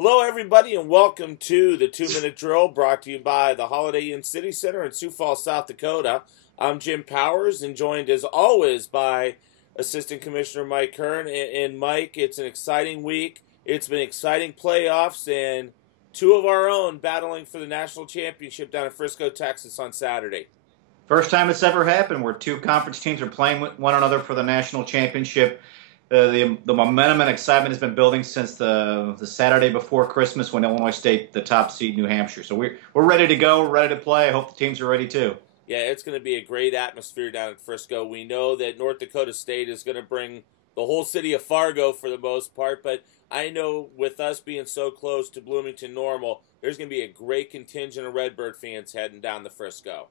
Hello, everybody, and welcome to the 2-Minute Drill brought to you by the Holiday Inn City Center in Sioux Falls, South Dakota. I'm Jim Powers, and joined as always by Assistant Commissioner Mike Kern. And Mike, it's an exciting week. It's been exciting playoffs, and two of our own battling for the national championship down in Frisco, Texas on Saturday. First time it's ever happened where two conference teams are playing with one another for the national championship. The momentum and excitement has been building since the Saturday before Christmas when Illinois State, the top seed, New Hampshire. So we're ready to go. We're ready to play. I hope the teams are ready too. Yeah, it's going to be a great atmosphere down in Frisco. We know that North Dakota State is going to bring the whole city of Fargo for the most part, but I know with us being so close to Bloomington Normal, there's going to be a great contingent of Redbird fans heading down to Frisco.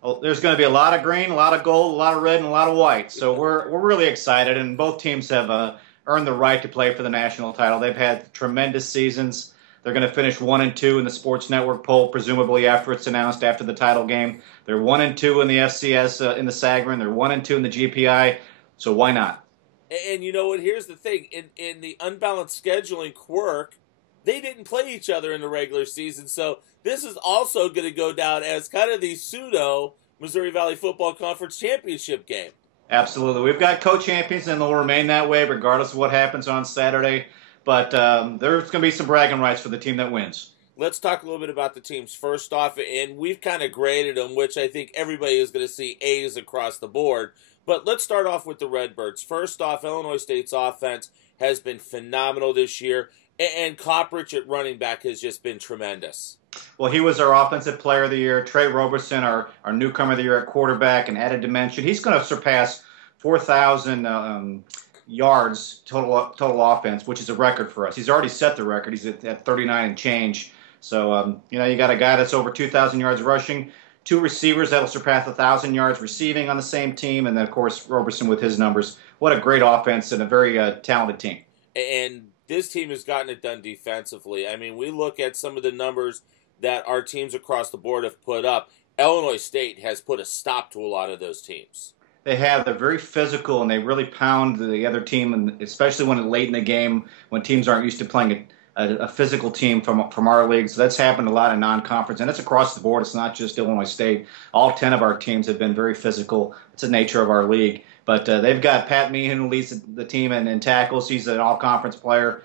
Well, there's going to be a lot of green, a lot of gold, a lot of red, and a lot of white. So we're really excited, and both teams have earned the right to play for the national title. They've had tremendous seasons. They're going to finish 1-2 in the Sports Network poll, presumably after it's announced after the title game. They're 1-2 in the FCS in the Sagarin. They're 1-2 in the GPI. So why not? And you know what? Here's the thing: in the unbalanced scheduling quirk, they didn't play each other in the regular season, so this is also going to go down as kind of the pseudo Missouri Valley Football Conference championship game. Absolutely. We've got co-champions, and they'll remain that way regardless of what happens on Saturday. But there's going to be some bragging rights for the team that wins. Let's talk a little bit about the teams first off, and we've kind of graded them, which I think everybody is going to see A's across the board. But let's start off with the Redbirds. First off, Illinois State's offense has been phenomenal this year, and Copperidge at running back has just been tremendous. Well, he was our offensive player of the year. Trey Roberson, our newcomer of the year at quarterback, and added dimension. He's going to surpass 4,000 yards total offense, which is a record for us. He's already set the record. He's at 39 and change. So, you got a guy that's over 2,000 yards rushing, two receivers that will surpass 1,000 yards receiving on the same team, and then, of course, Roberson with his numbers. What a great offense and a very talented team. And this team has gotten it done defensively. I mean, we look at some of the numbers that our teams across the board have put up. Illinois State has put a stop to a lot of those teams. They have. They're very physical, and they really pound the other team, and especially when it's late in the game, when teams aren't used to playing a physical team from our league. So that's happened a lot in non-conference, and it's across the board. It's not just Illinois State. All 10 of our teams have been very physical. It's the nature of our league. But they've got Pat Meehan, who leads the team in tackles. He's an all-conference player.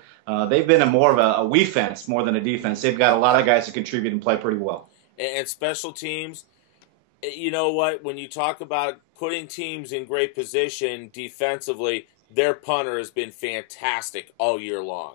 They've been more of a we-fence more than a defense. They've got a lot of guys that contribute and play pretty well. And special teams, you know what? When you talk about putting teams in great position defensively, their punter has been fantastic all year long.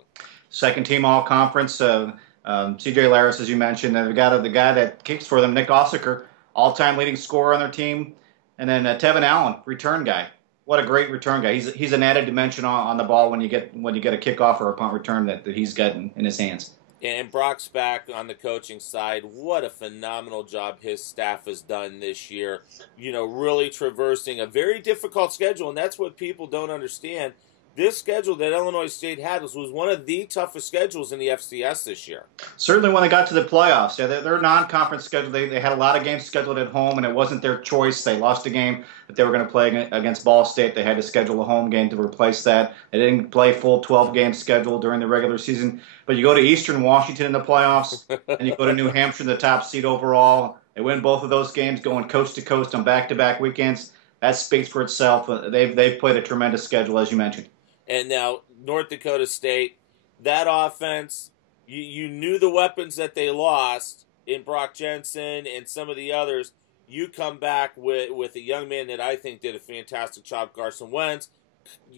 Second team all-conference, C.J. Laris, as you mentioned. They've got the guy that kicks for them, Nick Ossaker, all-time leading scorer on their team. And then Tevin Allen, return guy. What a great return guy. He's an added dimension on the ball when you get a kickoff or a punt return that he's got in his hands. And Brock's back on the coaching side. What a phenomenal job his staff has done this year. Really traversing a very difficult schedule, and that's what people don't understand. This schedule that Illinois State had was one of the toughest schedules in the FCS this year. Certainly when they got to the playoffs. Yeah, their non-conference schedule, they had a lot of games scheduled at home, and it wasn't their choice. They lost a game that they were going to play against Ball State. They had to schedule a home game to replace that. They didn't play full 12-game schedule during the regular season. But you go to Eastern Washington in the playoffs, and you go to New Hampshire, the top seed overall. They win both of those games, going coast to coast on back-to-back weekends. That speaks for itself. They've played a tremendous schedule, as you mentioned. And now North Dakota State, that offense, you knew the weapons that they lost in Brock Jensen and some of the others. You come back with a young man that I think did a fantastic job, Carson Wentz,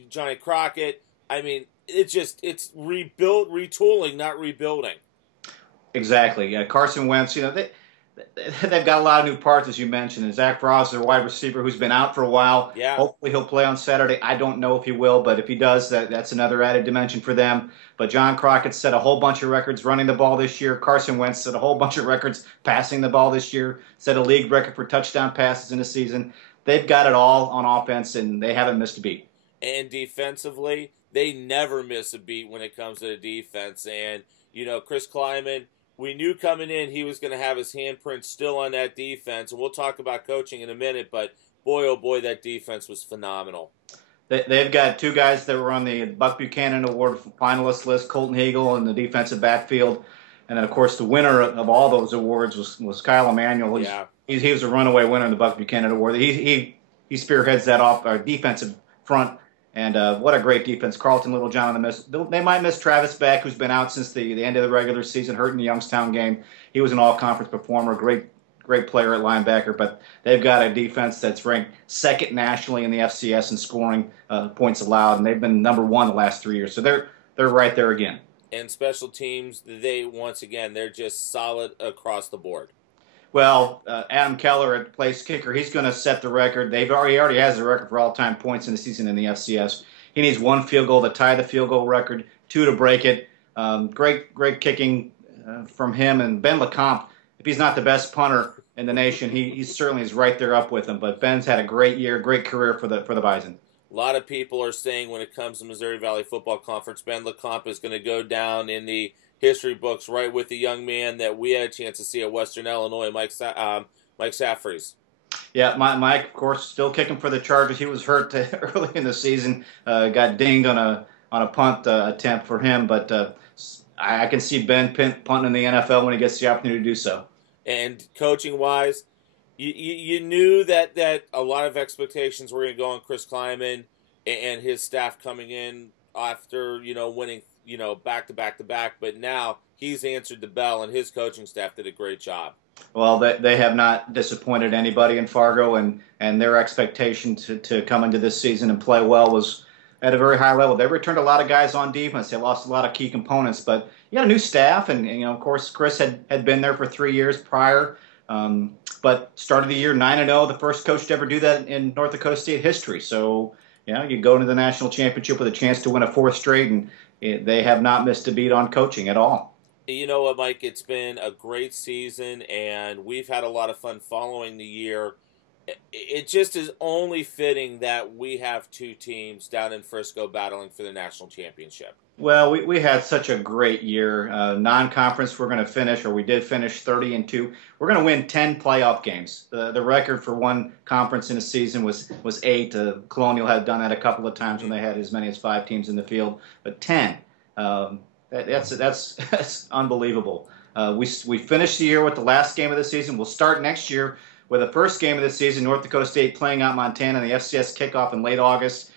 Johnny Crockett. I mean, it's retooling, not rebuilding. Exactly. Yeah, Carson Wentz, they've got a lot of new parts, as you mentioned. And Zach Frost, their wide receiver, who's been out for a while. Yeah. Hopefully he'll play on Saturday. I don't know if he will, but if he does, that's another added dimension for them. But John Crockett set a whole bunch of records running the ball this year. Carson Wentz set a whole bunch of records passing the ball this year, set a league record for touchdown passes in a season. They've got it all on offense, and they haven't missed a beat. And defensively, they never miss a beat when it comes to the defense. And, Chris Kleiman, we knew coming in he was going to have his handprint still on that defense. And we'll talk about coaching in a minute, but boy, oh boy, that defense was phenomenal. They've got two guys that were on the Buck Buchanan Award finalist list, Colton Hagel in the defensive backfield. And then, of course, the winner of all those awards was Kyle Emanuel. He was a runaway winner in the Buck Buchanan Award. He spearheads that off our defensive front. And what a great defense. Carlton Littlejohn on the miss. They might miss Travis Beck, who's been out since the end of the regular season, hurt in the Youngstown game. He was an all-conference performer, great player at linebacker. But they've got a defense that's ranked second nationally in the FCS in scoring points allowed, and they've been number one the last 3 years. So they're right there again. And special teams, they're just solid across the board. Well, Adam Keller at place kicker, he's going to set the record. He already has the record for all-time points in the season in the FCS. He needs one field goal to tie the field goal record, two to break it. Great kicking from him. And Ben LeCompte, if he's not the best punter in the nation, he certainly is right there up with him. But Ben's had a great year, great career for the Bison. A lot of people are saying when it comes to Missouri Valley Football Conference, Ben LeCompte is going to go down in the history books right with the young man that we had a chance to see at Western Illinois, Mike Saffries. Yeah, Mike, of course, still kicking for the Chargers. He was hurt early in the season, got dinged on a punt attempt for him, but I can see Ben punting in the NFL when he gets the opportunity to do so. And coaching-wise, you knew that a lot of expectations were going to go on Chris Kleiman and his staff coming in after winning back-to-back, but now he's answered the bell, and his coaching staff did a great job. Well, they have not disappointed anybody in Fargo, and their expectation to come into this season and play well was at a very high level. They returned a lot of guys on defense. They lost a lot of key components, but you got a new staff, and of course, Chris had been there for 3 years prior, but started the year 9-0, the first coach to ever do that in North Dakota State history. So, you go into the national championship with a chance to win a fourth straight, and they have not missed a beat on coaching at all. You know what, Mike? It's been a great season, and we've had a lot of fun following the year. It just is only fitting that we have two teams down in Frisco battling for the national championship. Well, we had such a great year. Non-conference, we did finish 30-2. We're going to win 10 playoff games. The record for one conference in a season was 8. Colonial had done that a couple of times when they had as many as 5 teams in the field, but 10. That's unbelievable. We finished the year with the last game of the season. We'll start next year with the first game of the season, North Dakota State playing out Montana in the FCS kickoff in late August.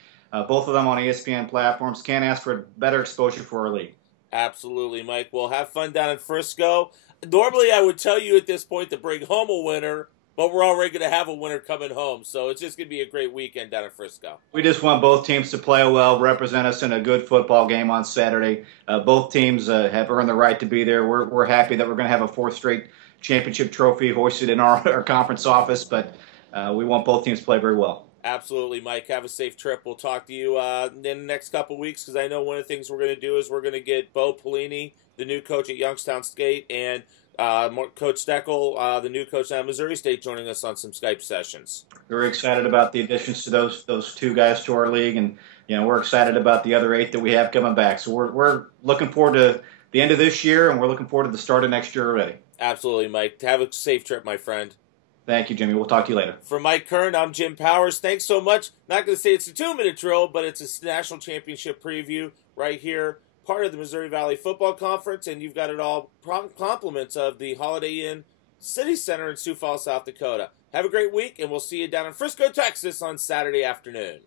Both of them on ESPN platforms. Can't ask for better exposure for our league. Absolutely, Mike. Well, have fun down in Frisco. Normally, I would tell you at this point to bring home a winner, but we're already going to have a winner coming home. So it's just going to be a great weekend down in Frisco. We just want both teams to play well, represent us in a good football game on Saturday. Both teams have earned the right to be there. We're happy that we're going to have a fourth straight championship trophy hoisted in our conference office, but we want both teams to play very well. Absolutely, Mike. Have a safe trip. We'll talk to you in the next couple weeks, because I know one of the things we're going to do is we're going to get Bo Pelini, the new coach at Youngstown State, and Coach Steckel, the new coach at Missouri State, joining us on some Skype sessions. Very excited about the additions to those two guys to our league, and we're excited about the other 8 that we have coming back. So we're looking forward to the end of this year, and we're looking forward to the start of next year already. Absolutely, Mike. Have a safe trip, my friend. Thank you, Jimmy. We'll talk to you later. For Mike Kern, I'm Jim Powers. Thanks so much. Not going to say it's a 2-minute drill, but it's a national championship preview right here, part of the Missouri Valley Football Conference, and you've got it all compliments of the Holiday Inn City Center in Sioux Falls, South Dakota. Have a great week, and we'll see you down in Frisco, Texas on Saturday afternoon.